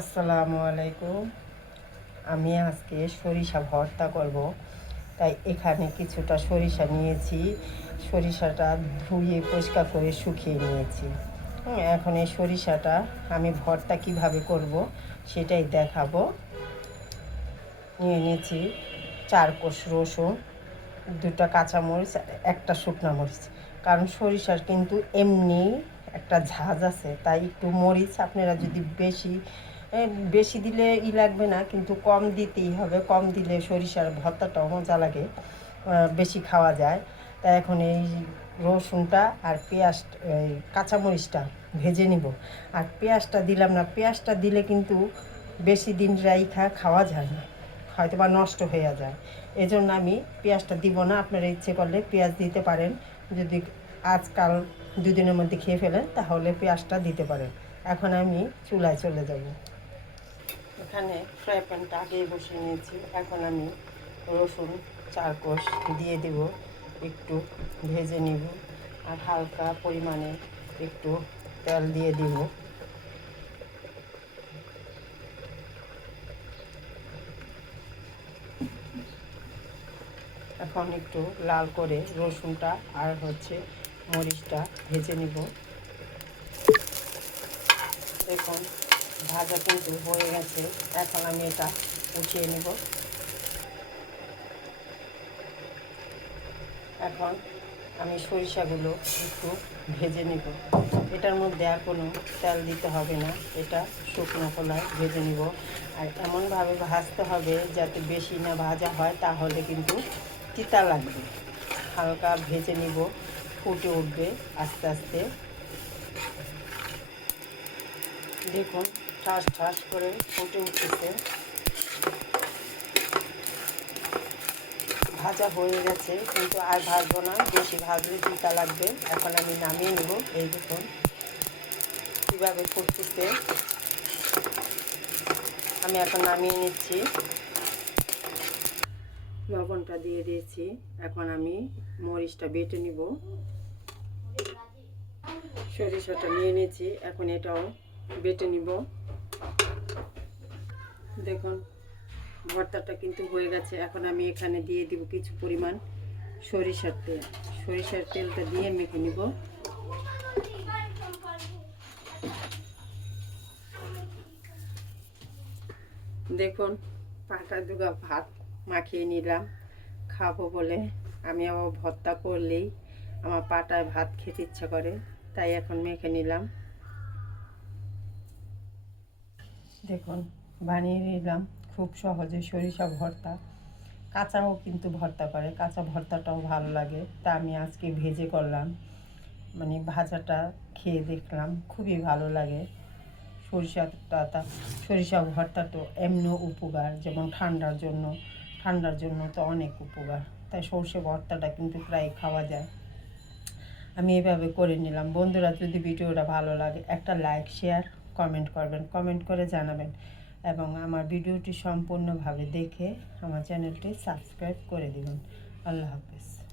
আসসালামু আলাইকুম। আমি আজকে সরিষা ভর্তা করব। তাই এখানে কিছুটা সরিষা নিয়েছি। সরিষাটা ধুয়ে পরিষ্কার করে শুকিয়ে নিয়েছি। এখন এই সরিষাটা আমি ভর্তা কীভাবে করব সেটাই দেখাবো। নিয়ে নিয়েছি চার কোষ রসুন, দুটা কাঁচামরিচ, একটা শুকনো মরিচ। কারণ সরিষার কিন্তু এমনি একটা ঝাঁজ আছে, তাই একটু মরিচ আপনারা যদি বেশি বেশি দিলে ই লাগবে না, কিন্তু কম দিতেই হবে। কম দিলে সরিষার ভর্তাটাও মজা লাগে বেশি খাওয়া যায়। তা এখন এই রসুনটা আর পেঁয়াজ এই কাঁচামরিচটা ভেজে নিব। আর পেঁয়াজটা দিলাম না, পেঁয়াজটা দিলে কিন্তু বেশি দিন রাইখা খাওয়া যায় না। হয়তো বা নষ্ট হয়ে যায়। এজন্য আমি পেঁয়াজটা দিব না, আপনারা ইচ্ছে করলে পেঁয়াজ দিতে পারেন। যদি আজকাল দুদিনের মধ্যে খেয়ে ফেলেন, তাহলে পেঁয়াজটা দিতে পারেন। এখন আমি চুলায় চলে যাব। এখানে ফ্রাই প্যানটা আগেই বসিয়ে নিয়েছি। এখন আমি রসুন চার কোষ দিয়ে দেব, একটু ভেজে নিব আর হালকা পরিমাণে একটু তেল দিয়ে দিব। এখন একটু লাল করে রসুনটা আর হচ্ছে মরিচটা ভেজে নিব। দেখুন ভাজা কিন্তু হয়ে গেছে। এখন আমি এটা উঠিয়ে নেব। এখন আমি সরিষাগুলো একটু ভেজে নেব। এটার মধ্যে আর কোনো তেল দিতে হবে না। এটা শুকনো খোলায় ভেজে নিব। আর এমনভাবে ভাজতে হবে যাতে বেশি না ভাজা হয়, তাহলে কিন্তু তিতা লাগবে। হালকা ভেজে নিব। ফুটে উঠবে আস্তে আস্তে। দেখুন ঠাস ঠাস করে ফুটে উঠেছে। ভাজা হয়ে গেছে, কিন্তু আর ভাজবো না, বেশি ভাজলে তিতা লাগবে। এখন আমি নামিয়ে নেব এই দেখুন কীভাবে ফুটতেছে। আমি এখন নামিয়ে নিচ্ছি। লবণটা দিয়ে দিয়েছি। এখন আমি মরিচটা বেটে নিব। সরিষাটা নিয়ে নিয়েছি। এখন এটাও বেটে নিব। দেখুন, ভর্তাটা কিন্তু হয়ে গেছে। এখন আমি এখানে দিয়ে দিব কিছু পরিমাণ সরিষার তেল। সরিষার তেলটা দিয়ে মেখে নিব। দেখুন, পাটা দুগা ভাত মাখিয়ে নিলাম। খাব বলে। আমি আবার ভর্তা করলেই আমার পাটায় ভাত খেতে ইচ্ছা করে, তাই এখন মেখে নিলাম। দেখুন, বানিয়ে নিলাম। খুব সহজে সরিষা ভর্তা। কাঁচাও কিন্তু ভর্তা করে, কাঁচা ভর্তাটাও ভালো লাগে। তা আমি আজকে ভেজে করলাম। মানে ভাজাটা খেয়ে দেখলাম, খুবই ভালো লাগে। সরিষাটা তা, সরিষা ভর্তা তো এমনি উপকার, যেমন ঠান্ডার জন্য। ঠান্ডার জন্য তো অনেক উপকার। তাই সর্ষে ভর্তাটা কিন্তু প্রায় খাওয়া যায়। আমি এভাবে করে নিলাম। বন্ধুরা, যদি ভিডিওটা ভালো লাগে, একটা লাইক, শেয়ার কমেন্ট করবেন কমেন্ট করে জানাবেন। এবং আমার ভিডিওটি সম্পূর্ণভাবে দেখে আমার চ্যানেলটি সাবস্ক্রাইব করে দিবেন। আল্লাহ হাফেজ।